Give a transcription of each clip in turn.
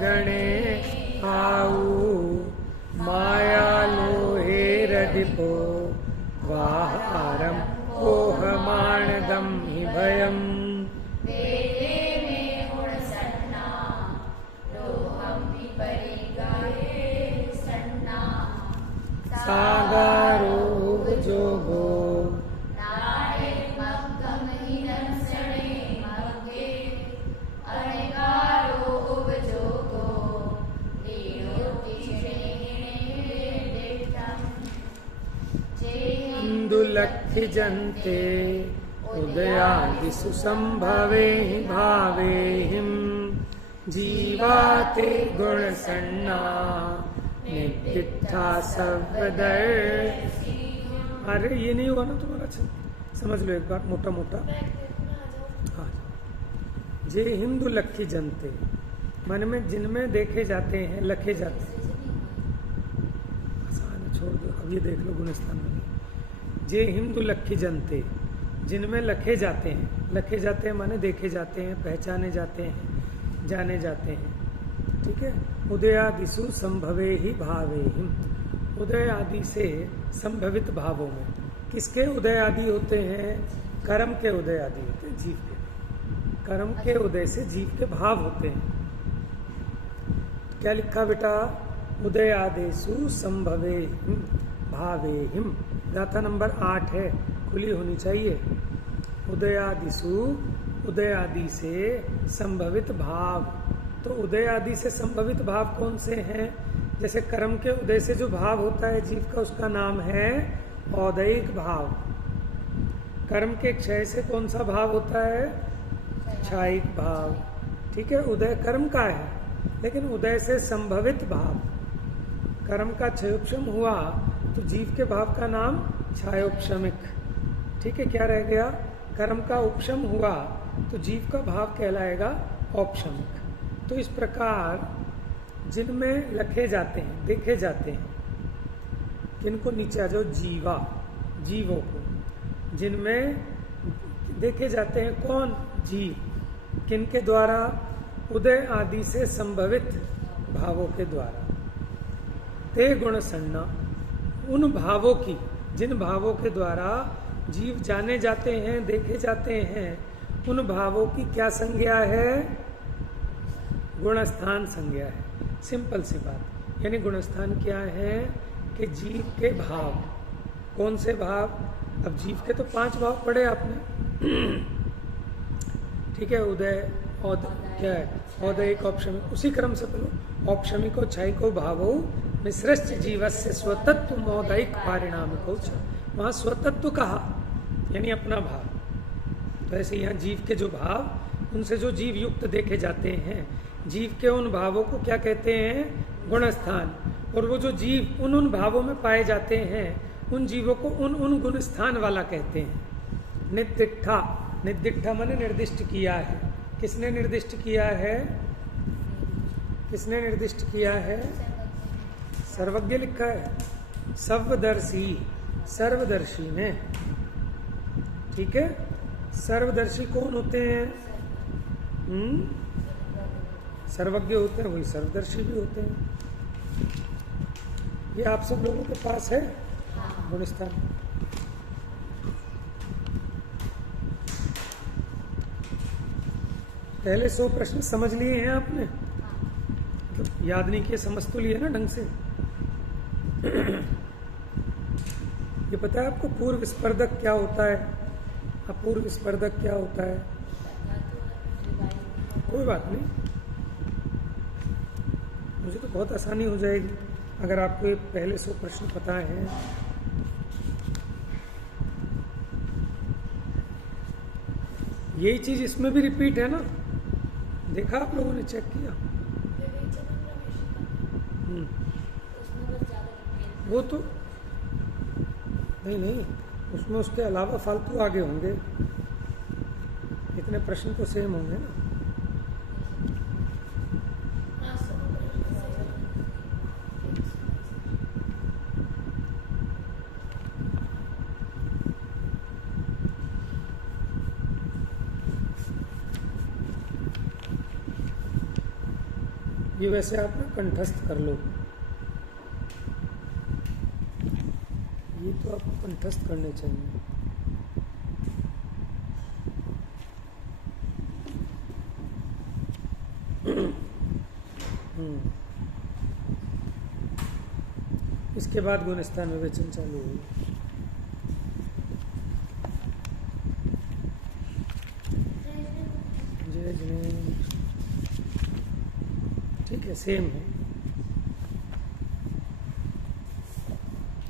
गणे आऊ माया लोहे रधिपो वाहारम ओहमानदम हि भयम सागारो जोगो इंदुलक्षिजन्ते उदयादिषु संभवे भावेहिं जीवाते गुणसन्ना नित्था सर्वदर्शी। अरे ये नहीं हुआ ना तुम्हारा, अच्छा समझ लो एक बार मोटा मोटा। हाँ, जे हिंदू लखी जनते मन में जिनमें देखे जाते हैं, लखे जाते हैं। आसान छोड़ दो, अब ये देख लो गुणस्थान में। जे हिंदू लखी जनते जिनमें लखे जाते हैं, लखे जाते हैं माने देखे जाते हैं, पहचाने जाते हैं, जाने जाते हैं। ठीक है। उदयादिषु संभवे ही भावे हिम, उदय आदि से संभवित भावों में। किसके उदय आदि होते हैं? कर्म के उदय आदि होते हैं, जीव के। कर्म के उदय से जीव के भाव होते हैं। क्या लिखा बेटा? उदय आदेशु संभवे हिम भावे हिम। गाथा नंबर 8 है, खुली होनी चाहिए। उदयादिशु, उदय आदि से संभवित भाव। तो उदय आदि से संभवित भाव कौन से हैं? जैसे कर्म के उदय से जो भाव होता है जीव का, उसका नाम है औदयिक भाव। कर्म के क्षय से कौन सा भाव होता है? क्षायिक भाव। ठीक है। उदय कर्म का है, लेकिन उदय से संभवित भाव। कर्म का क्षयोपशम हुआ तो जीव के भाव का नाम क्षयोपशमिक। ठीक है। क्या रह गया? कर्म का उपशम हुआ तो जीव का भाव कहलाएगा औपशमिक। तो इस प्रकार जिनमें लखे जाते हैं, देखे जाते हैं, किनको? नीचे आ जाओ, जीवा, जीवों को। जिनमें देखे जाते हैं कौन? जीव। किनके द्वारा? उदय आदि से संभवित भावों के द्वारा। ते गुण सन्ना, उन भावों की, जिन भावों के द्वारा जीव जाने जाते हैं, देखे जाते हैं, उन भावों की क्या संज्ञा है? गुणस्थान संज्ञा है। सिंपल सी बात। यानी गुणस्थान क्या है? कि जीव के भाव। कौन से भाव? अब जीव के तो 5 भाव पढ़े आपने। ठीक है। उदय, क्या है? औदयिक, औपशमिक। उसी क्रम से बोलो। औपशमिको क्षयिको भावो मिश्रश्च जीवस्य स्वतत्व मौदयिक पारिणामिको। वहां स्वतत्व कहा, यानी अपना भाव। तो ऐसे यहाँ जीव के जो भाव, उनसे जो जीव युक्त देखे जाते हैं, जीव के उन भावों को क्या कहते हैं? गुणस्थान। और वो जो जीव उन भावों में पाए जाते हैं, उन जीवों को उन गुण स्थान वाला कहते हैं। निर्दिष्ठा, निर्दिष्ठा माने निर्दिष्ट किया है। किसने निर्दिष्ट किया है? किसने निर्दिष्ट किया है? सर्वज्ञ लिखा है। सर्वदर्शी, सर्वदर्शी ने। ठीक है। सर्वदर्शी कौन होते हैं? सर्वज्ञ होते हैं, वही सर्वदर्शी भी होते हैं। ये आप सब लोगों के पास है गुणस्थान। पहले 100 प्रश्न समझ लिए हैं आपने? मतलब याद नहीं किए, समझ तो लिए ना ढंग से। ये पता है आपको पूर्व स्पर्धक क्या होता है? अपूर्व स्पर्धक क्या होता है? कोई बात नहीं, मुझे तो बहुत आसानी हो जाएगी अगर आपको ये पहले 100 प्रश्न पता है। यही चीज इसमें भी रिपीट है ना? देखा आप लोगों ने, चेक किया? वो तो नहीं, उसमें उसके अलावा फालतू आगे होंगे। इतने प्रश्न तो सेम होंगे ना। ये वैसे आप ना कंठस्थ कर लो, ये तो आपको कंठस्थ करने चाहिए। इसके बाद गुणस्थान विवेचन चालू होगा। जय जय, ठीक है, सेम है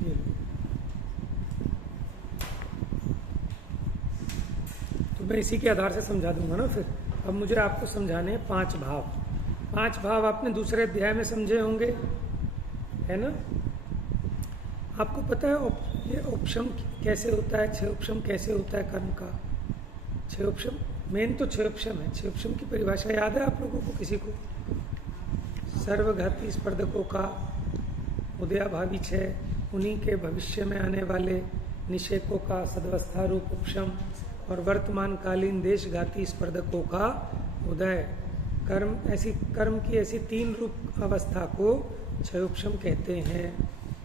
ये। तो मैं इसी के आधार से समझा दूंगा ना फिर। अब मुझे आपको समझाने हैं 5 भाव। 5 भाव आपने दूसरे अध्याय में समझे होंगे, है ना। आपको पता है ये उपशम कैसे होता है, 6 उपशम कैसे होता है कर्म का। 6 उपशम, मेन तो 6 उपशम है। 6 उपशम की परिभाषा याद है आप लोगों को, किसी को? सर्वघाती स्पर्धकों का उदयाभावी 6, उन्हीं के भविष्य में आने वाले निषेकों का सदवस्था रूप उपशम, और वर्तमान कालीन देशघाती स्पर्धकों का उदय। कर्म की ऐसी 3 रूप अवस्था को 6 उपशम कहते हैं।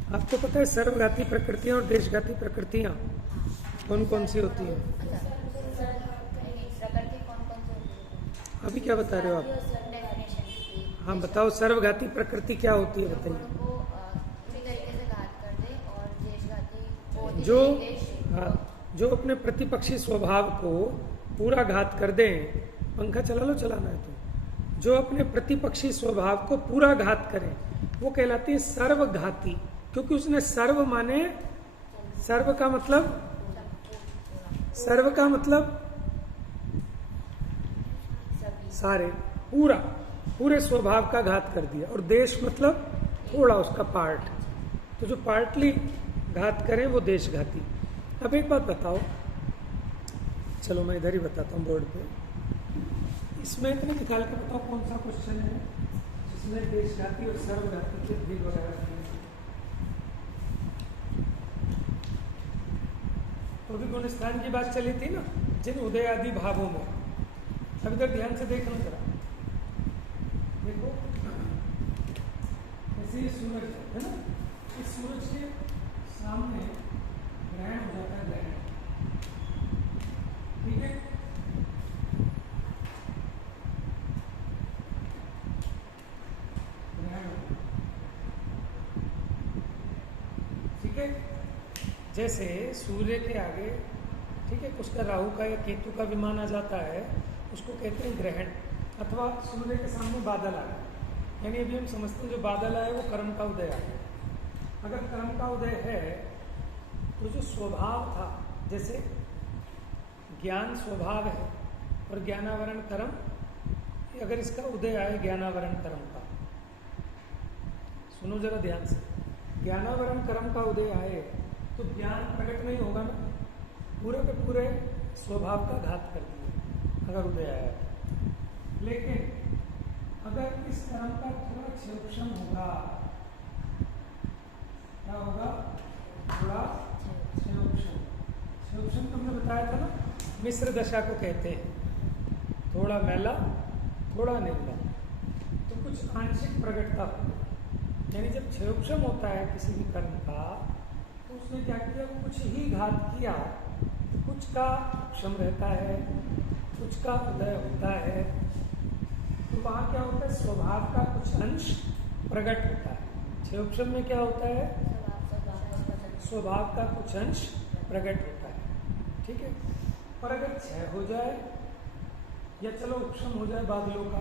आपको पता है सर्वघाती प्रकृतियां और देशघाती प्रकृतियां कौन कौन सी होती हैं? अभी क्या बता रहे हो आप? हाँ बताओ, सर्वघाती प्रकृति क्या होती है बताइए। जो जो अपने प्रतिपक्षी स्वभाव को पूरा घात कर दें। पंखा चला लो, चलाना है तो। जो अपने प्रतिपक्षी स्वभाव को पूरा घात करें वो कहलाती है सर्वघाती, क्योंकि उसने सर्व माने, सर्व का मतलब सारे, पूरे स्वभाव का घात कर दिया। और देश मतलब थोड़ा उसका पार्ट, तो जो पार्टली घात करें वो देशघाती। अब एक बात बताओ, चलो मैं इधर ही बताता हूँ बोर्ड पे। इसमें इतने निकाल के बताओ कौन सा क्वेश्चन है जिसमें देशघाती और सर्वघाती के भेद वगैरह हैं। तो अभी गुणस्थान की बात चली थी ना, जिन उदय आदि भावों में। अब इधर ध्यान से देखना जरा, देखो ऐसे ये सूरज है ना, इस सूरज के सामने ग्रहण हो जाता है, ग्रहण, ठीक है। ठीक है, जैसे सूर्य के आगे, ठीक है, उसका राहु का या केतु का विमान आ जाता है, उसको कहते हैं ग्रहण। अथवा सूर्य के सामने बादल आ गए, यानी अभी हम समझते हैं जो बादल आए वो कर्म का उदय आ गया। अगर कर्म का उदय है तो जो स्वभाव था, जैसे ज्ञान स्वभाव है और ज्ञानावरण कर्म, अगर इसका उदय आए ज्ञानावरण कर्म का, सुनो जरा ध्यान से, ज्ञानावरण कर्म का उदय आए तो ज्ञान प्रकट नहीं होगा ना, पूरे के पूरे स्वभाव का घात कर दिया अगर उदय आया। लेकिन अगर इस कर्म का थोड़ा क्षयोक्षम होगा, क्या होगा? थोड़ा क्षयोक्षम। क्षयोक्षम तो हमने बताया था ना, मिश्र दशा को कहते हैं, थोड़ा मैला थोड़ा निर्मल, तो कुछ आंशिक प्रकटता होगी। यानी जब क्षयोक्षम होता है किसी भी कर्म का, तो उसने क्या किया, कुछ ही घात किया, कुछ का क्षम रहता है, कुछ का उदय होता है, तो वहाँ क्या होता है, स्वभाव का कुछ अंश प्रकट होता है। क्षयोक्षम में क्या होता है, स्वभाव का कुछ अंश प्रकट होता है, ठीक है। और अगर क्षय हो जाए या चलो उपशम हो जाए बादलों का,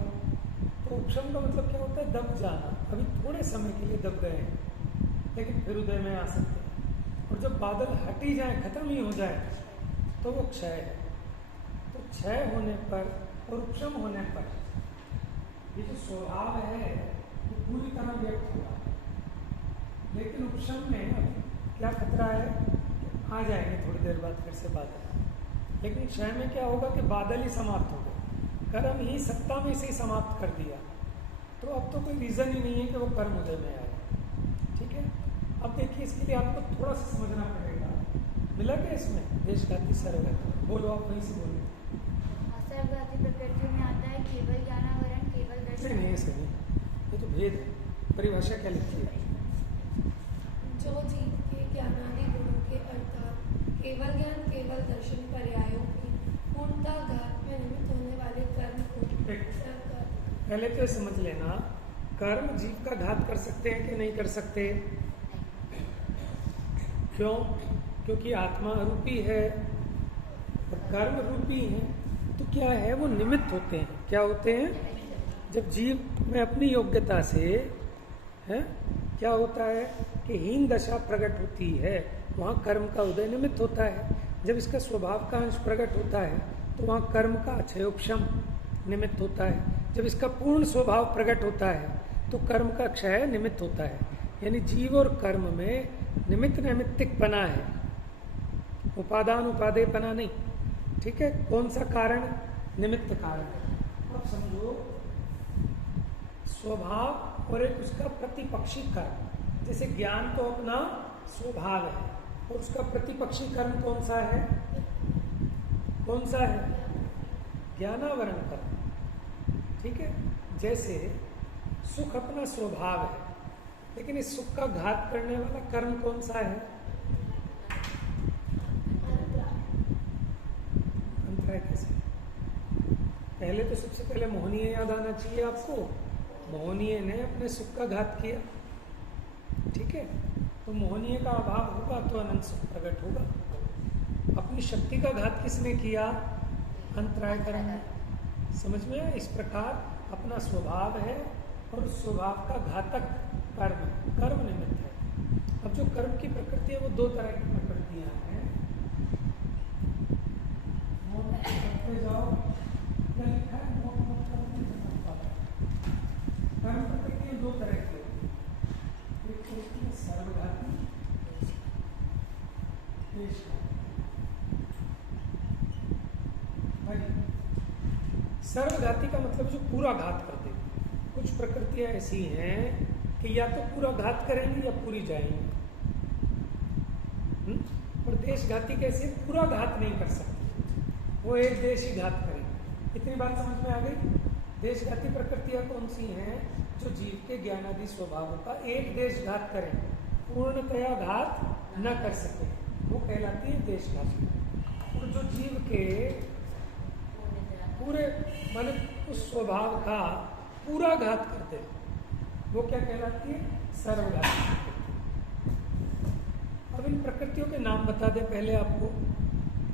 तो उपशम का मतलब क्या होता है, दब जाना। अभी थोड़े समय के लिए दब गए हैं लेकिन फिर उदय में आ सकते हैं। और जब बादल हट ही जाए, खत्म ही हो जाए, तो वो क्षय है। तो क्षय होने पर और उपशम होने पर ये जो स्वभाव है वो पूरी तरह व्यक्त होगा। लेकिन उपशम में अभी क्या खतरा है, आ जाएंगे थोड़ी देर बाद फिर से बादल। लेकिन क्षय में क्या होगा कि बादल ही समाप्त हो गए, कर्म ही सत्ता में से ही समाप्त कर दिया, तो अब तो कोई रीज़न ही नहीं है कि वो कर्म उदय में आए, ठीक है। अब देखिए, इसके लिए आपको थोड़ा सा समझना पड़ेगा। मिला क्या इसमें देशघाती सर्वघाती? बोलो, आप वहीं से बोलो। सर्वघाती प्रकृति में आता है केवल ज्ञानावरण, केवल दर्शन। नहीं, ऐसे नहीं, ये तो भेद है। परिभाषा क्या लिखी है? जो जीव के ज्ञानादि गुणों के अर्थात केवल ज्ञान केवल दर्शन पर्यायों की पूर्णता घात में निमित्त होने वाले कर्म को पहले तो समझ लेना, कर्म जीव का घात कर सकते हैं कि नहीं कर सकते? क्यों? क्योंकि आत्मा रूपी है और कर्म रूपी है, तो क्या है वो निमित्त होते हैं। क्या होते हैं? जब जीव में अपनी योग्यता से है क्या होता है कि हीन दशा प्रकट होती है, वहाँ कर्म का उदय निमित्त होता है। जब इसका स्वभाव का अंश प्रकट होता है तो वहाँ कर्म का क्षयोपशम निमित्त होता है। जब इसका पूर्ण स्वभाव प्रकट होता है तो कर्म का क्षय निमित्त होता है। यानी जीव और कर्म में निमित्त नैमित्तिकपना है, उपादान उपादेयपना नहीं। ठीक है? कौन सा कारण? निमित्त कारण। अब समझो स्वभाव और एक उसका प्रतिपक्षी कर्म। जैसे ज्ञान तो अपना स्वभाव है और उसका प्रतिपक्षी कर्म कौन सा है? कौन सा है? ज्ञानावरण कर्म। ठीक है? जैसे सुख अपना स्वभाव है, लेकिन इस सुख का घात करने वाला कर्म कौन सा है? अंतराय कैसे? पहले तो सबसे पहले मोहनीय याद आना चाहिए आपको। मोहनीय ने अपने सुख का घात किया। ठीक है? तो मोहनीय का अभाव होगा तो अनंत सुख प्रकट होगा। अपनी शक्ति का घात किसने किया? अंतराय कर्म। समझ में? इस प्रकार अपना स्वभाव है और उस स्वभाव का घातक कर्म, कर्म निमित्त है। अब जो कर्म की प्रकृति है वो दो तरह की प्रकृतियां हैं। जाओ क्या लिखा है? कर्म प्रकृतियां दो तरह की होती है। एक होती है सर्वघाती, सर्वघाती का मतलब जो पूरा घात कर देती। कुछ प्रकृतियां ऐसी हैं कि या तो पूरा घात करेंगी या पूरी जाएंगी। और देशघाती कैसे? पूरा घात नहीं कर सकती, वो एक देश ही घात करेंगे। इतनी बात समझ में आ गई? देशघाती प्रकृतियां कौन सी हैं? जो जीव के ज्ञानादि स्वभावों का एक देश घात करें, पूर्णतया घात न कर सके, वो कहलाती है देशघाती। और जो जीव के पूरे मान उस स्वभाव का पूरा घात करते वो क्या कहलाती है? सर्वघाती। अब इन प्रकृतियों के नाम बता दे पहले आपको,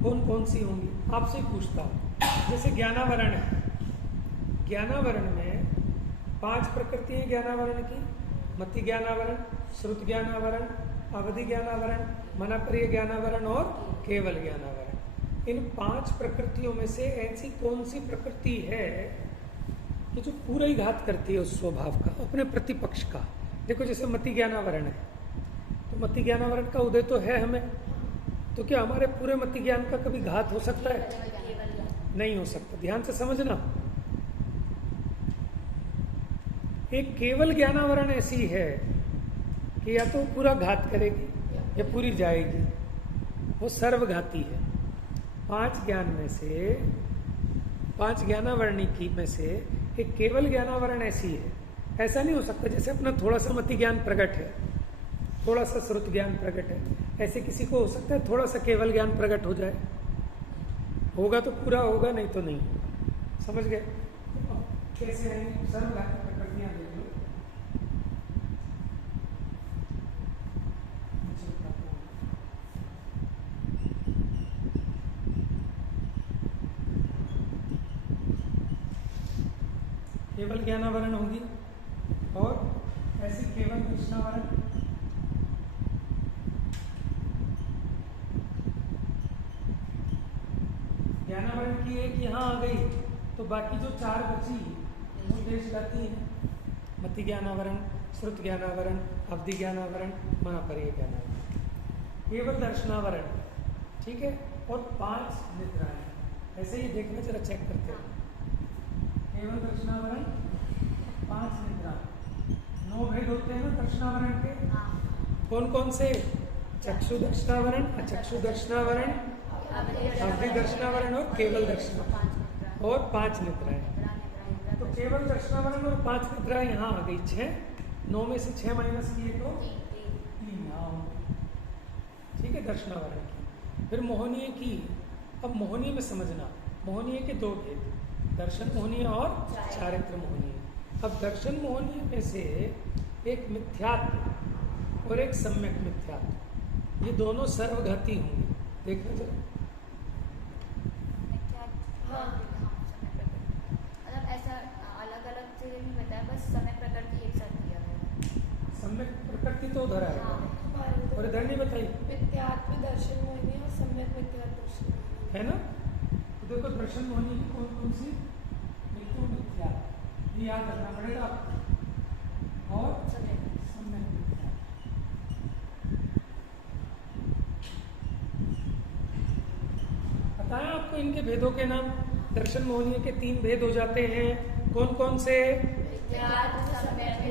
कौन कौन सी होंगी? आपसे ही पूछता हूँ। जैसे ज्ञानावरण है, ज्ञानावरण में 5 प्रकृतियां ज्ञानावरण की: मति ज्ञानावरण, श्रुत ज्ञानावरण, अवधि ज्ञानावरण, मनापरिय ज्ञानावरण और केवल ज्ञानावरण। इन 5 प्रकृतियों में से ऐसी कौन सी प्रकृति है कि जो पूरा ही घात करती है उस स्वभाव का, अपने प्रतिपक्ष का? देखो जैसे मति ज्ञानावरण है, तो मति ज्ञानावरण का उदय तो है हमें, तो क्या हमारे पूरे मति ज्ञान का कभी घात हो सकता है? नहीं हो सकता। ध्यान से समझना। एक केवल ज्ञानावरण ऐसी है कि या तो पूरा घात करेगी या पूरी जाएगी, वो सर्वघाती है। 5 ज्ञान में से, 5 ज्ञानावरणी की में से एक केवल ज्ञानावरण ऐसी है। ऐसा नहीं हो सकता जैसे अपना थोड़ा सा मति ज्ञान प्रकट है, थोड़ा सा श्रुत ज्ञान प्रकट है, ऐसे किसी को हो सकता है थोड़ा सा केवल ज्ञान प्रकट हो जाए? होगा तो पूरा होगा, नहीं तो नहीं। समझ गए? कैसे है सर्वघाती प्रकृतियां? देख लो। केवल ज्ञानावरण होगी और ऐसी केवल कृष्णावरण, ज्ञानावरण की एक यहाँ आ गई तो बाकी जो 4 बची वो देशघाती है। मति ज्ञानावरण, श्रुत ज्ञानावरण, अवधि ज्ञानावरण, मनापरिय ज्ञानावरण, केवल दर्शनावरण। ठीक है? और 5 निद्राएं। ऐसे ही देखना, जरा चेक करते हैं। केवल दर्शनावरण, 5 निद्रा, 9 भेद होते हैं ना दर्शनावरण के। कौन कौन से? चक्षु दर्शनावरण, अचक्षु दर्शनावरण, अवधि दर्शनावरण और केवल दर्शनावरण, और 5 निद्राएं। तो केवल दर्शनावरण और 5 मुद्रा यहाँ आ गई 6, 9 में से 6 माइनस किए तो 3 यहाँ होंगे। ठीक है, दर्शनावरण की। फिर मोहनीय की। अब मोहनीय में समझना, मोहनीय के 2 भेद, दर्शन मोहनीय और चारित्र मोहनीय। अब दर्शन मोहनीय में से एक मिथ्यात्व और एक सम्यक मिथ्यात्व, ये दोनों सर्वघाती होंगे। देखना जरा। हाँ, मतलब ऐसा अलग अलग चीजें नहीं बताया, बस समय प्रकृति एक साथ दिया है। सम्यक प्रकृति तो उधर आएगा हाँ। और इधर नहीं बताई मिथ्यात्व दर्शन मोहिनी और सम्यक मिथ्यात्व दर्शन मोहिनी। है ना। तो देखो दर्शन मोहनीय की कौन कौन सी, एक तो मिथ्या, ये याद रखना पड़ेगा आपको, और सम्यक मिथ्या। बताया आपको इनके भेदों के नाम। दर्शन मोहनीय के 3 भेद हो जाते हैं, कौन कौन से?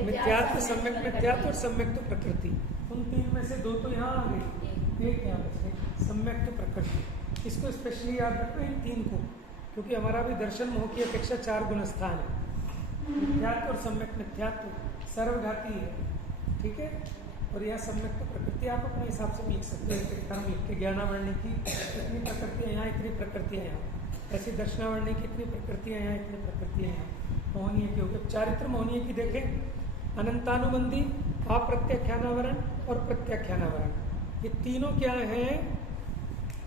मिथ्यात्व, सम्यक मिथ्यात्व और सम्यक तो प्रकृति। उन 3 में से 2 तो यहाँ आ गई, एक यहाँ बच गई, सम्यक तो प्रकृति। इसको स्पेशली याद रखो इन 3 को, क्योंकि हमारा भी दर्शन मोह की अपेक्षा 4 गुण स्थान है। मिथ्यात्व और सम्यक मिथ्यात्व सर्वघाती है, ठीक है। और यह सम्यक तो प्रकृति आप अपने हिसाब से भी लिख सकते हैं, एक टर्म लिख के। ज्ञानावरणी की इतनी प्रकृतियाँ यहाँ, इतनी प्रकृतियाँ यहाँ, ऐसी दर्शनावरणी की इतनी प्रकृतियाँ यहाँ, इतनी प्रकृतियाँ यहाँ। मोहनीय की होगी। चारित्र मोहनीय की देखें, अनंतानुबंधी, अप्रत्याख्यानावरण और प्रत्याख्यानावरण, ये तीनों क्या हैं?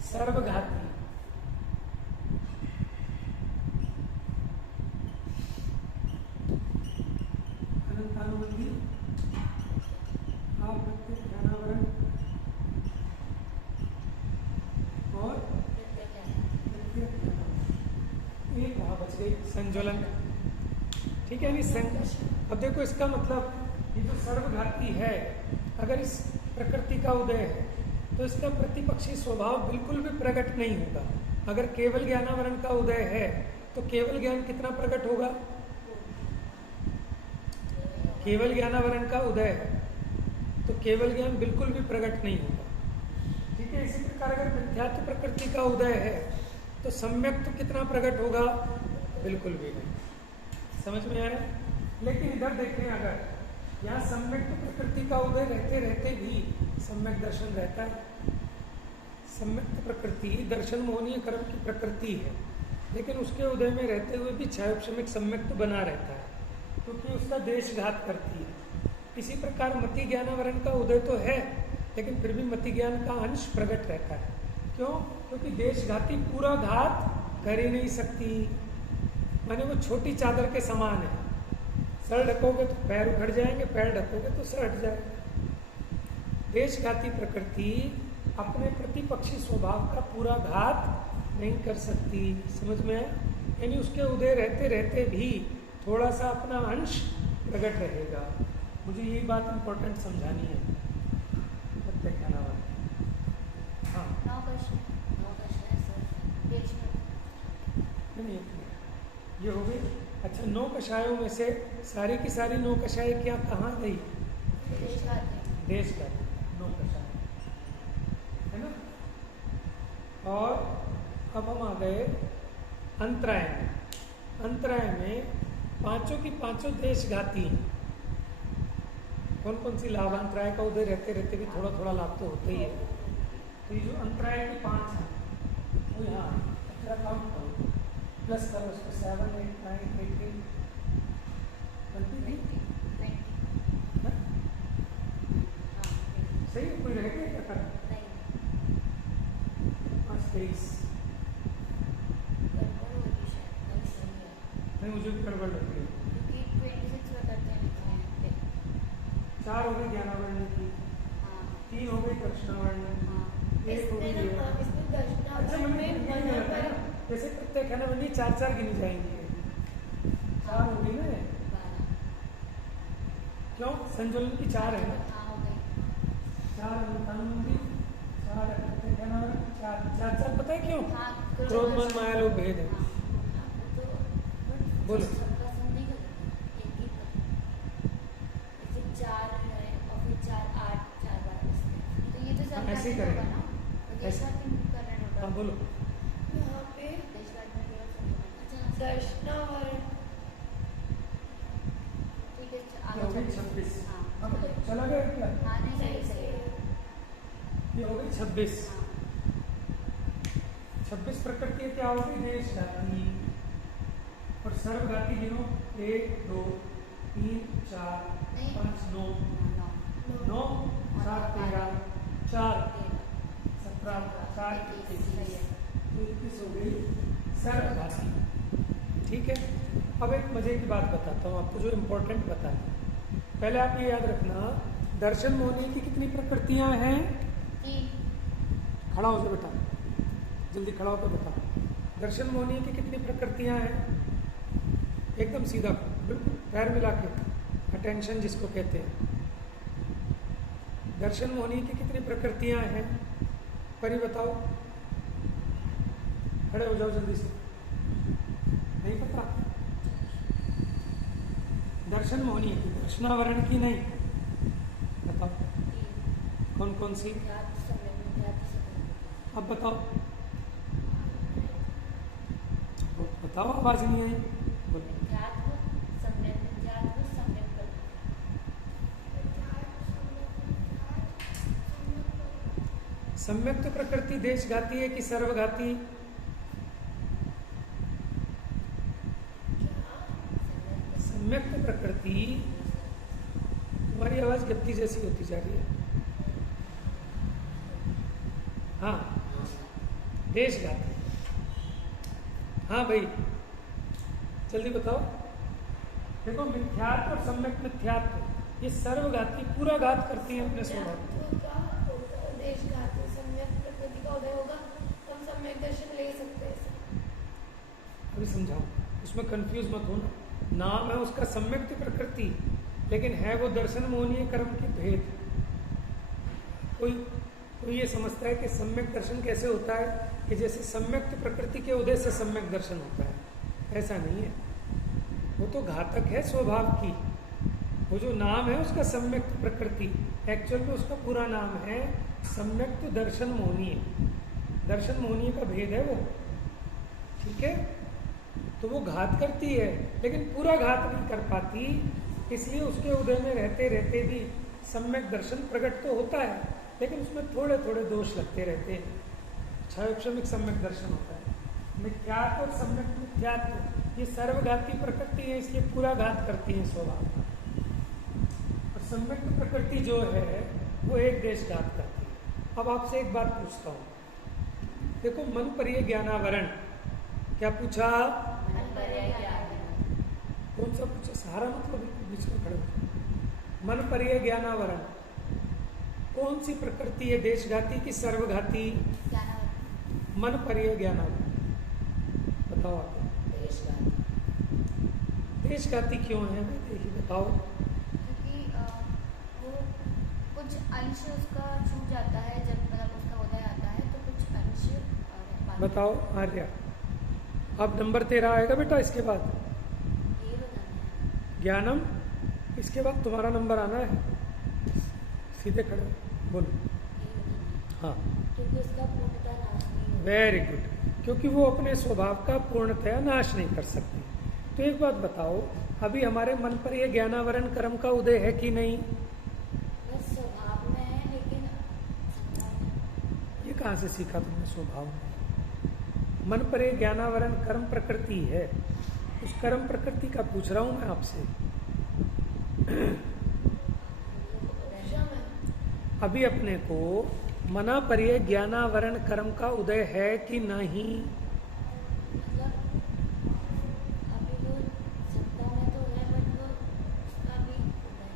सर्वघाती। अनंतानुबंधी, अप्रत्याख्यानावरण और एक वहां बच गई, संज्वलन। ठीक है, नहीं अब देखो इसका मतलब, ये जो सर्वघाती है, अगर इस प्रकृति का उदय है तो इसका प्रतिपक्षी स्वभाव बिल्कुल भी प्रकट नहीं होगा। अगर केवल ज्ञानावरण का उदय है तो केवल ज्ञान कितना प्रकट होगा? केवल ज्ञानावरण का उदय है तो केवल ज्ञान बिल्कुल भी प्रकट नहीं होगा। ठीक है, इसी प्रकार अगर मिथ्यात्व प्रकृति का उदय है तो सम्यक तो कितना प्रकट होगा? बिल्कुल भी नहीं। समझ में आ रहा है? लेकिन इधर देखें, अगर यहाँ सम्यक तो प्रकृति का उदय रहते रहते भी सम्यक दर्शन रहता है। सम्यक प्रकृति दर्शन मोहनीय कर्म की प्रकृति है, लेकिन उसके उदय में रहते हुए भी छायोपशमिक सम्यक तो बना रहता है, क्योंकि उसका देशघात करती है। इसी प्रकार मति ज्ञानावरण का उदय तो है, लेकिन फिर भी मति ज्ञान का अंश प्रकट रहता है। क्यों? क्योंकि देशघाती पूरा घात कर ही नहीं सकती, माने वो छोटी चादर के समान है। सर ढकोगे तो पैर उखड़ जाएंगे, पैर ढकोगे तो सर हट जाएगा। देशघाती प्रकृति अपने प्रतिपक्षी स्वभाव का पूरा घात नहीं कर सकती। समझ में आया? यानी उसके उदय रहते रहते भी थोड़ा सा अपना अंश प्रकट रहेगा। मुझे यही बात इम्पोर्टेंट समझानी है। प्रत्याख्यानावरण। हाँ, नहीं ये हो गई। अच्छा, 9 कषायों में से सारी की सारी 9 कषाय क्या कहाँ गई? देश का 9 कषाय, है ना। और अब हम आ गए अंतराय में। अंतराय में पांचों की पांचों देशघाती हैं। कौन कौन सी लाभ? अंतराय का उदय रहते रहते भी थोड़ा थोड़ा लाभ तो होता ही है। तो ये जो अंतराय की 5 है वो यहाँ अक्षरा काउंट करो, प्लस करो उसको 7, 8, 9, 18, 20। सही है? कोई रह गया क्या करना? 23 नहीं, मुझे भी गड़बड़ लग रही है। 4 हो गई ज्ञानावरण की, 3 हो गई दर्शनावरण, 1 हो गई। अच्छा, जैसे प्रत्याख्यानावरण 4-4 गिनी जाएंगी। 4 हो गई ना, क्यों? संज्वलन की 4 है ना। 4 अनंतानुबंधी, 4 प्रत्याख्यानावरण, 4 पता है क्यों? क्रोध मन माया लोभ भेद है। बोलो। 4 है और फिर 4, 8, 4, 12, तो ये तो सब ऐसे ही करेंगे। ऐसा करना। हाँ बोलो। यहाँ पे दर्शनावरण ये हो गई 26। हाँ। अब चला गया क्या? हाँ नहीं सही सही है। ये हो गई 26। 26 प्रकृति क्या होगी? देश घाती और सर्वघाती गिनो। 1 2 3 4 5 9 9 7 13 4 17 4 21 हो गई सर्वघाती। ठीक है। अब एक मजे की बात बताता हूँ आपको जो इम्पोर्टेंट बताया। पहले आप ये याद रखना, दर्शन मोहनी की कितनी प्रकृतियां हैं? 3। खड़ा हो जाओ बेटा, जल्दी खड़ा होकर बताओ। दर्शन मोहनी की कितनी प्रकृतियां हैं? एकदम सीधा, बिल्कुल पैर मिला के, अटेंशन जिसको कहते हैं। दर्शन मोहनी की कितनी प्रकृतियां हैं? परी बताओ, खड़े हो जाओ जल्दी से। नहीं पता? दर्शन मोहनी की, दर्शनावरण की नहीं, बताओ कौन कौन सी? अब बताओ, बताओ, आवाज नहीं आई। बोलो। सम्यक्त प्रकृति देशघाती है कि सर्वघाती? सम्यक्त प्रकृति, तुम्हारी आवाज गत्ती जैसी होती जा रही है। हाँ, देशघाती। हाँ भाई, जल्दी बताओ। देखो, मिथ्यात्व और सम्यक मिथ्यात्व ये सर्वघाती, पूरा घात करती है अपने स्वभाव। देशघाती सम्यक प्रकृति का उदय होगा, हम सम्यक दर्शन ले सकते हैं। अभी समझाओ, उसमें कंफ्यूज मत होना। नाम है उसका सम्यक प्रकृति, लेकिन है वो दर्शन मोहनीय कर्म की भेद। कोई ये समझता है कि सम्यक दर्शन कैसे होता है कि जैसे सम्यक प्रकृति के उदय से सम्यक दर्शन होता है। ऐसा नहीं है, वो तो घातक है स्वभाव की। वो जो नाम है उसका सम्यक प्रकृति, एक्चुअल में उसका पूरा नाम है सम्यक दर्शन मोहनीय। दर्शन मोहनीय का भेद है वो। ठीक है, तो वो घात करती है, लेकिन पूरा घात नहीं कर पाती। इसलिए उसके उदय में रहते रहते भी सम्यक दर्शन प्रकट तो होता है, लेकिन उसमें थोड़े थोड़े दोष लगते रहते हैं। क्षयक्षमिक सम्यक दर्शन होता है। मिथ्यात्व और सम्यक मिथ्यात्व ये सर्वघाती प्रकृति है, इसलिए पूरा घात करती है स्वभाव का। और सम्यक प्रकृति जो है वो एक देश घात करती है। अब आपसे एक बात पूछता हूँ, देखो मन पर ये ज्ञानावरण, क्या पूछा? कौन सा पूछा? सारा मतलब बीच में खड़े हो। मन पर ये ज्ञानावरण कौन सी प्रकृति है? देशघाती की सर्वघाती? मन पर ये ज्ञानावरण बताओ आप। देशघाती क्यों है? देखिए बताओ। क्योंकि वो कुछ अंश उसका छूट जाता है जब मतलब उसका उदय आता है, तो कुछ अंश बताओ आर्या। अब नंबर 13 आएगा बेटा इसके बाद। ज्ञानम, इसके बाद तुम्हारा नंबर आना है। सीधे खड़े बोलो। हाँ, क्योंकि उसका पूर्णतः नाश नहीं होता। Very good. क्योंकि वो अपने स्वभाव का पूर्णतया नाश नहीं कर सकती। तो एक बात बताओ, अभी हमारे मन पर ये ज्ञानावरण कर्म का उदय है कि नहीं? बस स्वभाव में है, लेकिन ये कहाँ से सीखा तुमने? स्वभाव में मन पर ये ज्ञानावरण कर्म प्रकृति है। उस कर्म प्रकृति का पूछ रहा हूं मैं आपसे। अभी अपने को मना पर ये ज्ञानावरण कर्म का उदय है कि नहीं? मतलब अभी वो सत्ता में तो है, बट वो उसका भी उदय।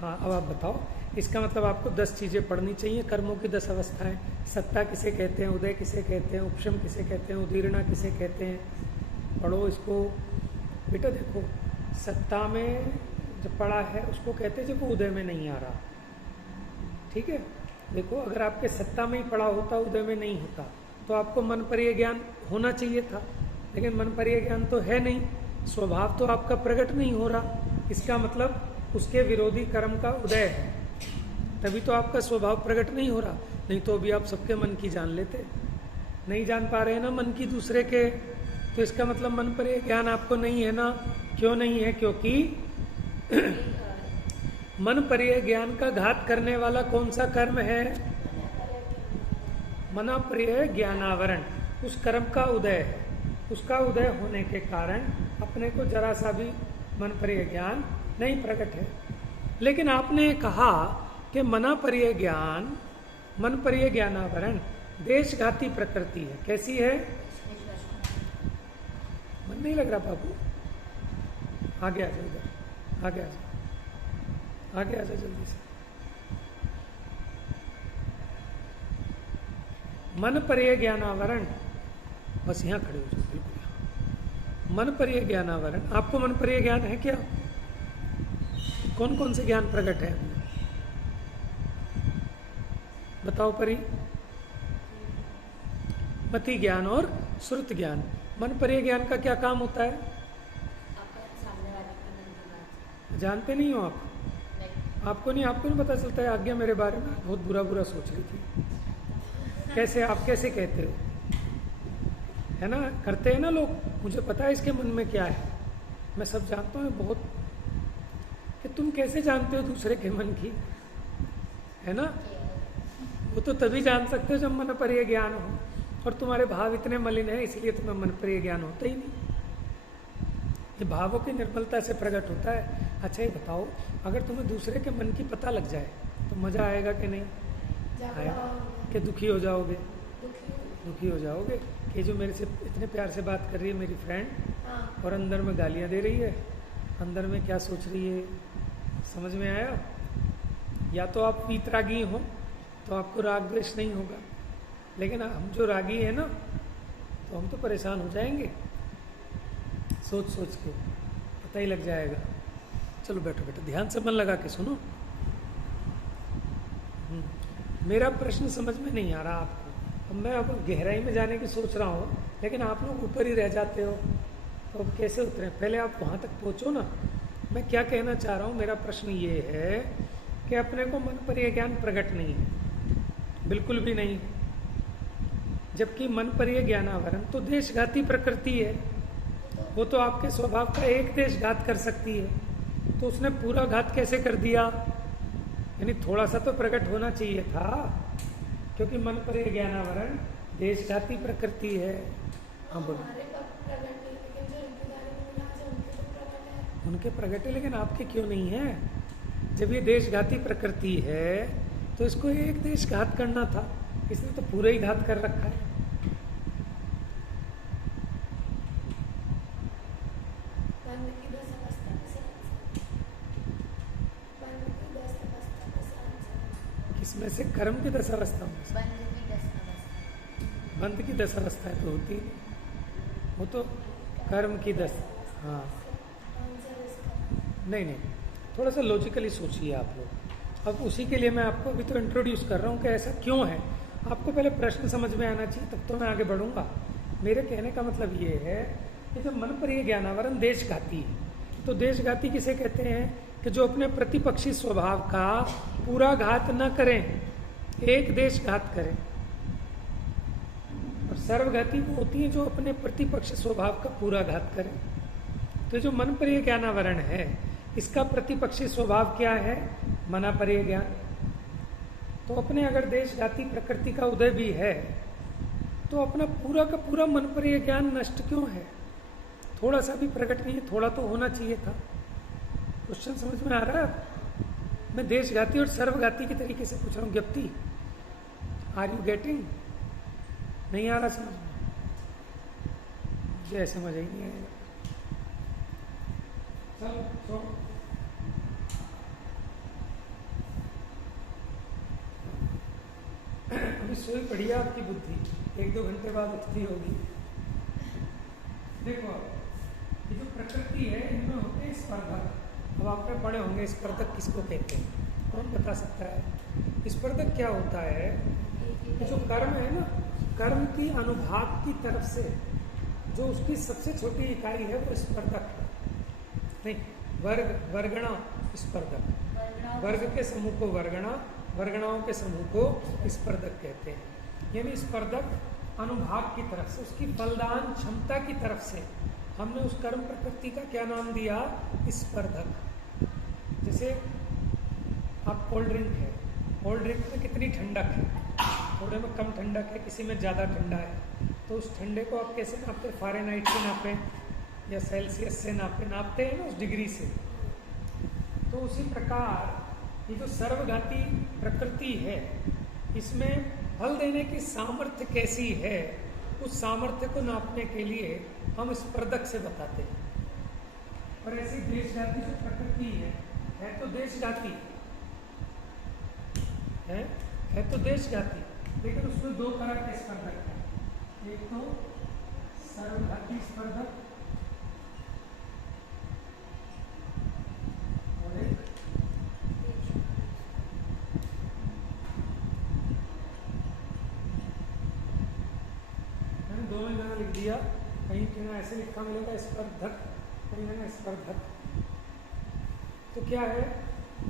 हाँ, अब आप बताओ। इसका मतलब आपको 10 चीजें पढ़नी चाहिए। कर्मों की 10 अवस्थाएं। सत्ता किसे कहते हैं, उदय किसे कहते हैं, उपशम किसे कहते हैं, उदीर्णा किसे कहते हैं। पढ़ो इसको बेटा। देखो, सत्ता में जब पढ़ा है उसको कहते हैं जब वो उदय में नहीं आ रहा। ठीक है, देखो अगर आपके सत्ता में ही पढ़ा होता, उदय में नहीं होता, तो आपको मन पर यह ज्ञान होना चाहिए था। लेकिन मन पर यह ज्ञान तो है नहीं, स्वभाव तो आपका प्रकट नहीं हो रहा। इसका मतलब उसके विरोधी कर्म का उदय है, तभी तो आपका स्वभाव प्रकट नहीं हो रहा। नहीं तो अभी आप सबके मन की जान लेते। नहीं जान पा रहे हैं ना मन की दूसरे के, तो इसका मतलब मन पर यह ज्ञान आपको नहीं है ना। क्यों नहीं है? क्योंकि मन पर्य ज्ञान का घात करने वाला कौन सा कर्म है? मना पर्य ज्ञानावरण, उस कर्म का उदय है। उसका उदय होने के कारण अपने को जरा सा भी मन पर्य ज्ञान नहीं प्रकट है। लेकिन आपने कहा कि मना पर्य ज्ञान, मन पर्य ज्ञानावरण देशघाती प्रकृति है। कैसी है? मन नहीं लग रहा बाबू, आगे आ जाओ, इधर आगे आ जाओ, आगे आ जाओ जल्दी से। मन पर्य ज्ञानावरण, बस यहाँ खड़े हो जाओ, बिल्कुल यहाँ। मन पर्य ज्ञानावरण, आपको मन पर्य ज्ञान है क्या? कौन कौन से ज्ञान प्रकट है? बताओ परी। मति ज्ञान और श्रुत ज्ञान। मन पर्य ज्ञान का क्या काम होता है? जानते नहीं हो आप? आपको नहीं पता चलता है? आज्ञा मेरे बारे में बहुत बुरा बुरा सोच रही थी। कैसे आप कैसे कहते हो? है ना, करते हैं ना लोग। मुझे पता है इसके मन में क्या है, मैं सब जानता हूँ बहुत। कि तुम कैसे जानते हो दूसरे के मन की? है ना, वो तो तभी जान सकते हो जब मन पर्य ज्ञान हो। और तुम्हारे भाव इतने मलिन हैं, इसलिए तुम्हें मन पर्य ज्ञान होता ही नहीं। ये भावों की निर्मलता से प्रकट होता है। अच्छा ये बताओ, अगर तुम्हें दूसरे के मन की पता लग जाए तो मजा आएगा कि नहीं आएगा? कि दुखी हो जाओगे? दुखी हो जाओगे कि जो मेरे से इतने प्यार से बात कर रही है मेरी फ्रेंड, और अंदर में गालियां दे रही है, अंदर में क्या सोच रही है? समझ में आया? या तो आप वीतरागी हो तो आपको राग द्वेष नहीं होगा, लेकिन हम जो रागी है ना, तो हम तो परेशान हो जाएंगे सोच सोच के, पता ही लग जाएगा। चलो बैठो बैठो, ध्यान से मन लगा के सुनो। मेरा प्रश्न समझ में नहीं आ रहा आपको। अब मैं अब गहराई में जाने की सोच रहा हूँ, लेकिन आप लोग ऊपर ही रह जाते हो, तो अब कैसे उतरे? पहले आप वहाँ तक पहुँचो ना। मैं क्या कहना चाह रहा हूँ, मेरा प्रश्न ये है कि अपने को मन पर्य ज्ञान प्रकट नहीं है, बिल्कुल भी नहीं। जबकि मन पर्य ज्ञानावरण तो देशघाती प्रकृति है। वो तो आपके स्वभाव का एक देशघात कर सकती है, तो उसने पूरा घात कैसे कर दिया? यानी थोड़ा सा तो प्रकट होना चाहिए था, क्योंकि मन पर्य ज्ञानावरण देशघाती प्रकृति है। हाँ बोलो। उनके प्रकट है, लेकिन आपके क्यों नहीं है? जब ये देशघाती प्रकृति है तो इसको एक देशघात करना था, इसने तो पूरा ही घात कर रखा है। किसमें से? कर्म की 10 अवस्था में, बंध की 10 अवस्थाएं तो होती नहीं, वो तो कर्म की 10। हाँ नहीं, थोड़ा सा लॉजिकली सोचिए आप लोग। अब उसी के लिए मैं आपको अभी तो इंट्रोड्यूस कर रहा हूँ कि ऐसा क्यों है। आपको पहले प्रश्न समझ में आना चाहिए, तब तो मैं आगे बढ़ूंगा। मेरे कहने का मतलब ये है कि जब मन पर्य ज्ञानावरण देशघाती है, तो देशघाती किसे कहते हैं? कि जो अपने प्रतिपक्षी स्वभाव का पूरा घात न करें, एक देशघात करें। और सर्वघाती वो होती है जो अपने प्रतिपक्ष स्वभाव का पूरा घात करें। तो जो मन पर्य ज्ञानावरण है, इसका प्रतिपक्षी स्वभाव क्या है? मना पर्य ज्ञान। तो अपने अगर देशघाती प्रकृति का उदय भी है, तो अपना पूरा का पूरा मन पर्य ज्ञान नष्ट क्यों है? थोड़ा सा भी प्रकट नहीं है, थोड़ा तो होना चाहिए था। क्वेश्चन समझ में आ रहा है? मैं देशघाती और सर्वघाती के तरीके से पूछ रहा हूँ। ज्ञप्ति, आर यू गेटिंग? नहीं आ रहा समझ में? मुझे समझ ही नहीं आएगा। चलो अभी सोई पड़ी आपकी बुद्धि, 1-2 घंटे बाद उठती होगी। देखो ये जो प्रकृति है, इनमें होते हैं स्पर्धक। अब आपने पढ़े होंगे स्पर्धक किसको कहते हैं, कौन बता सकता है? स्पर्धक क्या होता है? कि जो कर्म है ना, कर्म की अनुभाग की तरफ से जो उसकी सबसे छोटी इकाई है वो स्पर्धक है। नहीं, वर्गणा स्पर्धक, वर्ग के समूह को वर्गणा, वर्गणाओं के समूह को स्पर्धक कहते हैं। यानी स्पर्धक अनुभाग की तरफ से, उसकी बलदान क्षमता की तरफ से हमने उस कर्म प्रकृति का क्या नाम दिया? स्पर्धक। जैसे आप कोल्ड ड्रिंक है, कोल्ड ड्रिंक में कितनी ठंडक है, थोड़े में कम ठंडक है, किसी में ज़्यादा ठंडा है, तो उस ठंडे को आप कैसे नापते? फ़ारेनहाइट से नापें या सेल्सियस से नापते हैं ना उस डिग्री से। तो उसी प्रकार ये जो सर्वघाती प्रकृति है, इसमें फल देने की सामर्थ्य कैसी है, उस सामर्थ्य को नापने के लिए हम स्पर्धक से बताते हैं। और ऐसी देशघाती जो प्रकृति है तो देशघाती है तो देशघाती, लेकिन उसमें दो तरह के स्पर्धक हैं। एक तो सर्वघाती स्पर्धक और एक मैंने दो में मैंने लिख दिया, कहीं कहीं ऐसे लिखा मिलेगा स्पर्धक, कहीं मैंने स्पर्धक। तो क्या है,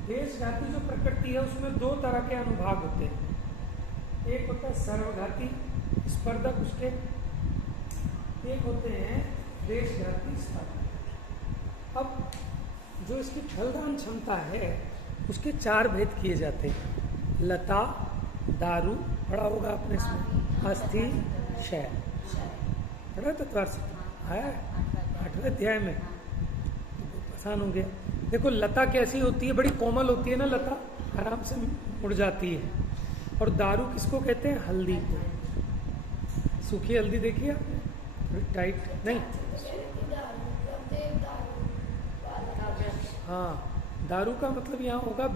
देशघाती जो प्रकृति है उसमें दो तरह के अनुभाग होते हैं। एक होता है सर्वघाती स्पर्धक, उसके एक होते हैं देशघाती स्पर्धक। अब जो इसकी फलदान क्षमता है उसके चार भेद किए जाते हैं। लता, दारू पढ़ा होगा आपने इसमें, अस्थि, शैल पढ़ा तत्वार से आया 8वें अध्याय में, आसान हो गया। देखो लता कैसी होती है, बड़ी कोमल होती है ना लता, आराम से मुड़ जाती है। और दारू किसको कहते हैं? हल्दी को। सूखी हल्दी देखिए आपने, टाइट नहीं, हाँ दारू का मतलब यहाँ होगा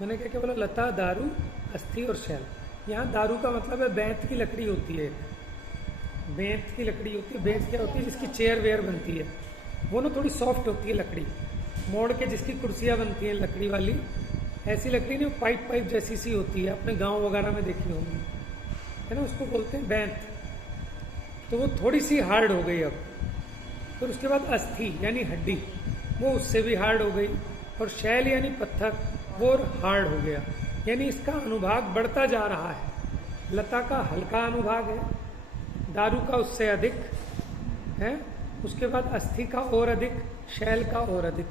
मैंने क्या बोला, लता, दारू, अस्थि और शैल। यहाँ दारू का मतलब है बैंत की लकड़ी होती है, बैंत की लकड़ी होती है। बैंत क्या होती है? जिसकी चेयर वेयर बनती है, वो ना थोड़ी सॉफ्ट होती है लकड़ी, मोड़ के जिसकी कुर्सियाँ बनती हैं लकड़ी वाली, ऐसी लकड़ी नहीं, पाइप जैसी सी होती है, अपने गांव वगैरह में देखी होंगी, है ना, उसको बोलते हैं बैंत। तो वो थोड़ी सी हार्ड हो गई अब। फिर उसके बाद अस्थि यानी हड्डी, वो उससे भी हार्ड हो गई। और शैल यानी पत्थर, वो हार्ड हो गया। यानी इसका अनुभाग बढ़ता जा रहा है। लता का हल्का अनुभाग है, दारू का उससे अधिक है, उसके बाद अस्थि का और अधिक, शैल का और अधिक।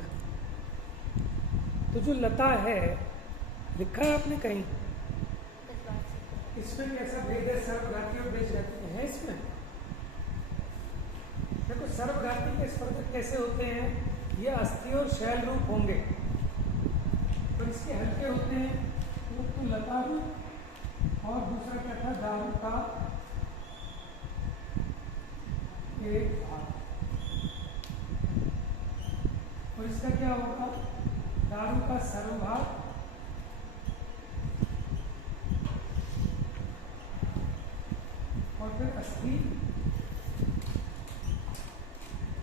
तो जो लता है, लिखा है आपने कहीं, इसमें भी ऐसा भेद है, सर्वघाती और देशघाती है इसमें। देखो सर्वघाती के स्पर्धक कैसे होते हैं, ये अस्थि और शैल रूप होंगे, और इसके हल्के होते हैं। एक तो लता रूप और दूसरा क्या था, दारू का एक भाग। और इसका क्या होगा, दारू का सर्वभाग और फिर अस्थि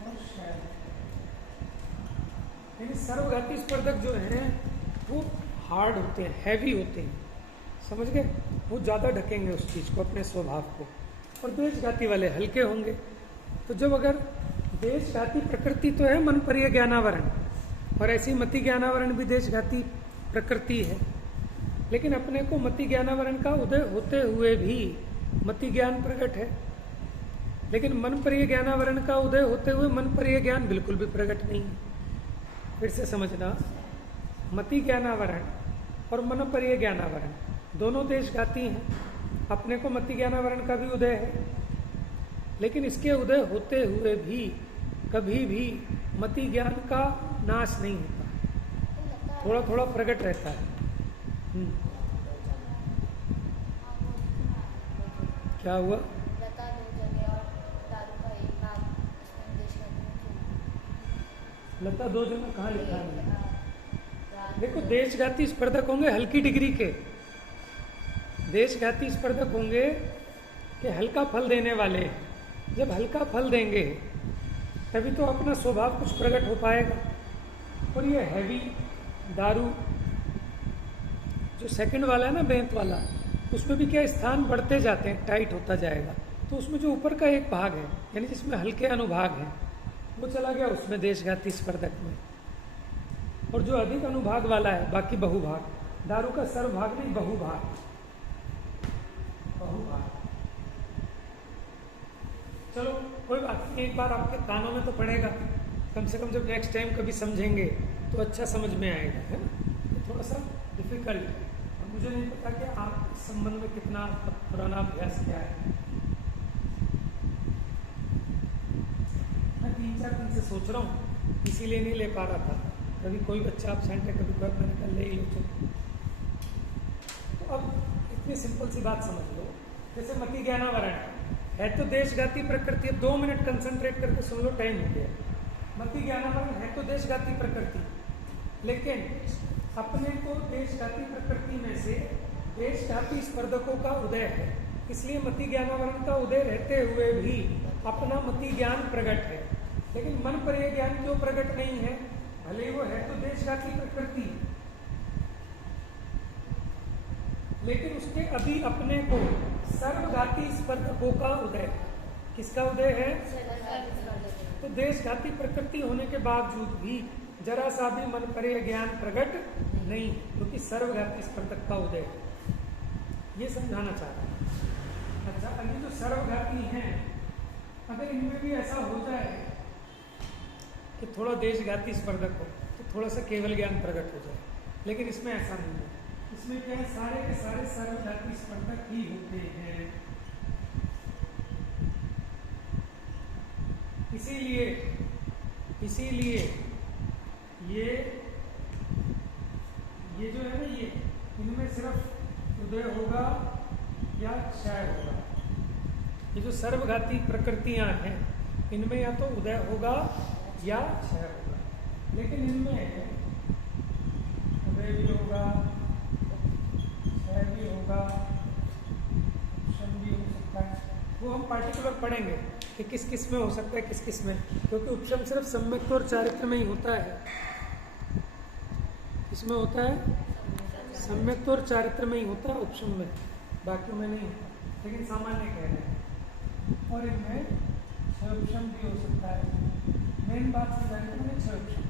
और शैल। यानी सर्वघाती स्पर्धक जो हैं वो हार्ड होते हैं, हैवी होते हैं, समझ गए, वो ज़्यादा ढकेंगे उस चीज़ को, अपने स्वभाव को। और देशघाती वाले हल्के होंगे। तो जब अगर देशघाती प्रकृति तो है मन परिय ज्ञानावरण, और ऐसी मति ज्ञानावरण भी देशघाती प्रकृति है, लेकिन अपने को मति ज्ञानावरण का उदय होते हुए भी मति ज्ञान प्रकट है, लेकिन मन परिय ज्ञानावरण का उदय होते हुए मन परिय ज्ञान बिल्कुल भी प्रकट नहीं है। फिर से समझना, मति ज्ञानावरण और मन परिय ज्ञानावरण दोनों देशघाती हैं। अपने को मति ज्ञानावरण का भी उदय है, लेकिन इसके उदय होते हुए भी कभी भी मति ज्ञान का नाश नहीं होता, थोड़ा थोड़ा प्रकट रहता है। क्या हुआ? लता दो जगह कहाँ लिखा है? देखो देशघाती स्पर्धक होंगे हल्की डिग्री के, देशघाती स्पर्धक होंगे कि हल्का फल देने वाले। जब हल्का फल देंगे तभी तो अपना स्वभाव कुछ प्रकट हो पाएगा। और ये हैवी दारू जो सेकंड वाला है ना, बैंत वाला, उसमें भी क्या स्थान बढ़ते जाते हैं, टाइट होता जाएगा। तो उसमें जो ऊपर का एक भाग है, यानी जिसमें हल्के अनुभाग हैं, वो चला गया उसमें देशघाती स्पर्धक में। और जो अधिक अनुभाग वाला है, बाकी बहुभाग, दारू का सर्वभाग नहीं, बहुभाग, बहुभाग। चलो कोई बात नहीं, एक बार आपके कानों में तो पड़ेगा, कम से कम जब नेक्स्ट टाइम कभी समझेंगे तो अच्छा समझ में आएगा, है ना। तो थोड़ा सा डिफिकल्ट है और मुझे नहीं पता कि आप इस संबंध में कितना पुराना अभ्यास किया है। मैं 3-4 दिन से सोच रहा हूँ, इसीलिए नहीं ले पा रहा था। कभी कोई बच्चा एब्सेंट है, कभी कोई, मैंने कल ले ही लो। तो अब इतनी सिंपल सी बात समझ लो, जैसे मति ज्ञानावरण है तो देशघाती प्रकृति। अब 2 मिनट कंसंट्रेट करके सुन लो, टाइम हो गया। मति ज्ञानावरण है तो देशघाती प्रकृति, लेकिन अपने को देशघाती प्रकृति में से देशघाती स्पर्धकों का उदय है, इसलिए मति ज्ञानावरण का उदय रहते हुए भी अपना मति ज्ञान प्रकट है। लेकिन मन पर यह ज्ञान क्यों प्रकट नहीं है? भले ही वो है तो देशघाती प्रकृति, लेकिन उसके अभी अपने को सर्वघाती स्पर्धकों का उदय। किसका उदय है? तो देशघाती प्रकृति होने के बावजूद भी जरा सा भी मन पर यह ज्ञान प्रकट नहीं, क्योंकि सर्वघाती स्पर्धक का उदय है। ये समझाना चाह रहा हूं। अच्छा, अभी जो सर्वघाती हैं, अगर इनमें भी ऐसा हो जाए कि थोड़ा देशघाती स्पर्धक हो तो थोड़ा सा केवल ज्ञान प्रकट हो जाए, लेकिन इसमें ऐसा नहीं है। इसमें क्या है, सारे के सारे सर्वघाती स्पर्धक ही होते हैं। इसीलिए ये जो है ना, ये इनमें सिर्फ उदय होगा या क्षय होगा। ये जो सर्वघाती प्रकृतियां हैं, इनमें या तो उदय होगा या क्षय होगा, लेकिन इनमें उदय भी होगा, क्षय भी होगा, उपशम भी हो सकता है। वो हम पार्टिकुलर पढ़ेंगे कि किस किस में हो सकता है, किस किस में, क्योंकि उपशम सिर्फ सम्यक्त्व और चारित्र में ही होता है। इसमें होता है सम्यक्त्व और चारित्र में ही होता है, उपशम में, बाकी में नहीं होता, लेकिन सामान्य कह रहे हैं। और इनमें क्षयोपशम भी हो सकता है। मेन बात समझाने में क्षयोपशम,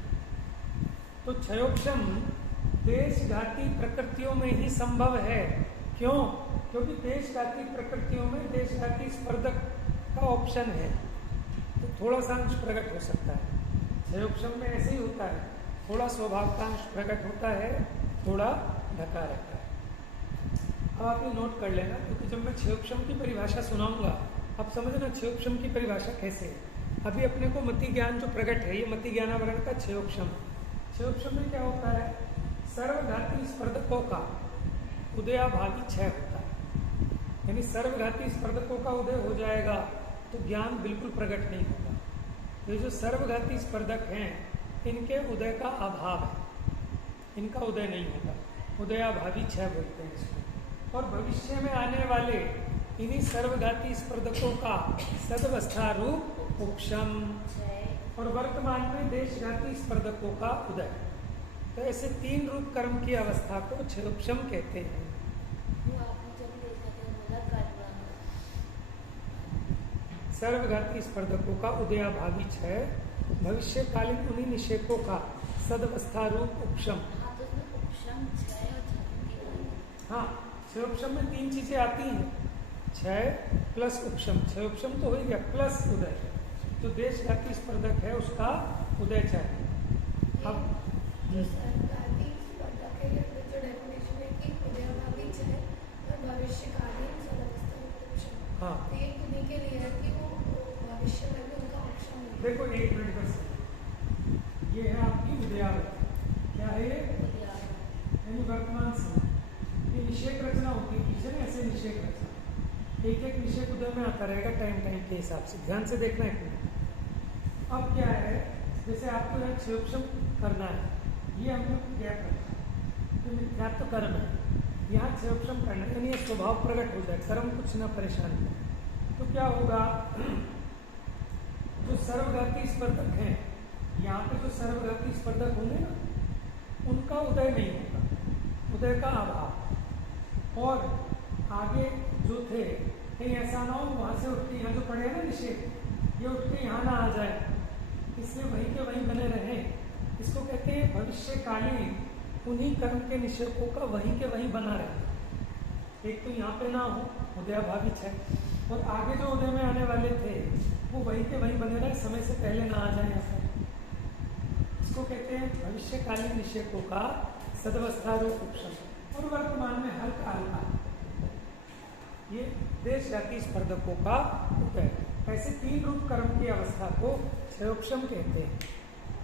तो क्षयोपशम देशघाती प्रकृतियों में ही संभव है। क्यों? क्योंकि देशघाती प्रकृतियों में देशघाती स्पर्धक का ऑप्शन है, तो थोड़ा सा अंश प्रकट हो सकता है। क्षयोपशम में ऐसे ही होता है, थोड़ा स्वभाव का अंश प्रकट होता है, थोड़ा ढका रहता है। अब आप ये नोट कर लेना, क्योंकि जब मैं क्षयोपशम की परिभाषा सुनाऊंगा, अब समझना क्षयोपशम की परिभाषा कैसे है। अभी अपने को मति ज्ञान जो प्रकट है, ये मति ज्ञानावरण का क्षयोपशम। क्षयोपशम में क्या होता है? सर्वघाती स्पर्धकों का उदयाभावी क्षय होता है, यानी सर्वघाती स्पर्धकों का उदय हो जाएगा तो ज्ञान बिल्कुल प्रकट नहीं होगा। ये जो सर्वघाती स्पर्धक हैं, इनके उदय का अभाव है, इनका उदय नहीं होगा, उदयाभावी क्षय बोलते हैं इसको। और भविष्य में आने वाले इन्हीं सर्वघाती स्पर्धकों का सदवस्था रूप उपशम, और वर्तमान में देशघाती स्पर्धकों का उदय। तो ऐसे 3 रूप कर्म की अवस्था को क्षयोपशम कहते हैं। सर्वघाती स्पर्धकों का उदयाभावी क्षय, भविष्यकालीन उन्हीं निषेकों का सदवस्था रूप उपशम। हाँ, क्षयोपशम में 3 चीजें आती हैं, क्षय प्लस उपशम। क्षयोपशम तो हो ही गया, प्लस उदय। जो देशघाती स्पर्धक है उसका उदय चाहिए। अब जो सर्वघाती स्पर्धक है, जो डेफिनेशन है कि उदयाभावी क्षय और भविष्यकालीन सदवस्था उपशम। हाँ, तो ये उन्हीं के लिए है कि वो भविष्य में भी उनका ऑप्शन है। देखो 1 मिनट बस, ये है आपकी उदयावधि। क्या है ये? यानी वर्तमान समय। ये निषेक रचना होती है पीछे ना, ऐसे निषेक रचना, एक एक निषेक उदय में आता रहेगा टाइम टाइम के हिसाब से। ध्यान से देखना है। अब क्या है, जैसे आपको यहाँ क्षयोपशम करना है, ये हमने क्या करना, तो मिथ्यात्व कर्म है, यहाँ क्षयोपशम करना है, यानी ये स्वभाव प्रकट हो जाए, कर्म कुछ ना परेशान हो। तो क्या होगा, जो सर्वघाती स्पर्धक हैं, यहाँ पे जो सर्वघाती स्पर्धक होंगे ना, उनका उदय नहीं होगा, उदय का अभाव। और आगे जो थे, कहीं ऐसा ना हो वहाँ से उठ के यहाँ जो पड़े हैं ना निषेध, ये उठ के यहाँ ना आ जाए, इसलिए वहीं के वहीं बने रहे। इसको कहते हैं भविष्यकालीन उन्हीं कर्म के निषेधों का वहीं के वहीं बना रहे। एक तो यहाँ पे ना हो, उदयाभावी क्षय, और आगे जो उदय में आने वाले थे वो वहीं के वहीं बने रहे, समय से पहले ना आ जाए यहाँ पर। इसको कहते हैं भविष्यकालीन विषयकों का सदवस्थारूप उपशम और वर्तमान में हल्का हल्का, ये देश जाति स्पर्धकों का उदय। ऐसे 3 रूप कर्म की अवस्था को क्षयोपशम कहते हैं।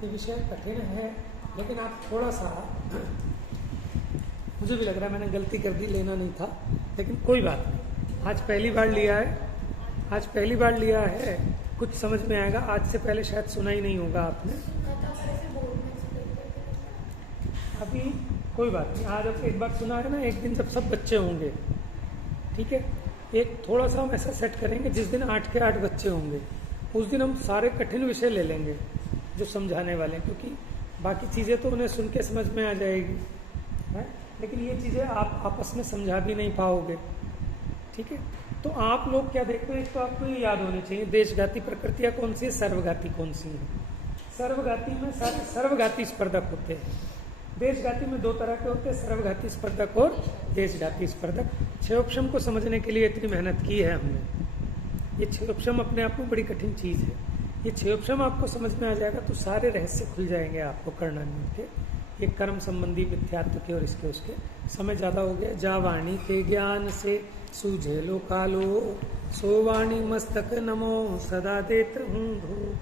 ये विषय कठिन है, लेकिन आप थोड़ा सा, मुझे भी लग रहा है मैंने गलती कर दी, लेना नहीं था, लेकिन कोई बात नहीं। आज पहली बार लिया है, कुछ समझ में आएगा। आज से पहले शायद सुना ही नहीं होगा आपने। अभी कोई बात नहीं, आज आप एक बार सुना है ना, एक दिन जब सब बच्चे होंगे, ठीक है, एक थोड़ा सा हम ऐसा सेट करेंगे, जिस दिन 8 के 8 बच्चे होंगे उस दिन हम सारे कठिन विषय ले लेंगे जो समझाने वाले हैं, क्योंकि बाकी चीज़ें तो उन्हें सुन के समझ में आ जाएगी, है, लेकिन ये चीज़ें आप आपस में समझा भी नहीं पाओगे, ठीक है। तो आप लोग क्या देखते हैं, एक तो आपको ये याद होनी चाहिए देशघाती प्रकृतियाँ कौन सी है, सर्वघाती कौन सी है। सर्वघाती में सारे सर्वघाती स्पर्धक होते हैं। देशघाती में 2 तरह के होते हैं, सर्वघाती स्पर्धक और देशघाती स्पर्धक। क्षयोपशम को समझने के लिए इतनी मेहनत की है हमने। ये क्षयोपशम अपने आप में बड़ी कठिन चीज़ है। ये क्षयोपशम आपको समझ में आ जाएगा तो सारे रहस्य खुल जाएंगे आपको कर्णान्वय के, ये कर्म संबंधी मिथ्यात्व के और इसके उसके। समय ज़्यादा हो गया। जा वाणी के ज्ञान से सूझे लो कालो, सो वाणी मस्तक नमो सदा देत हूँ धो।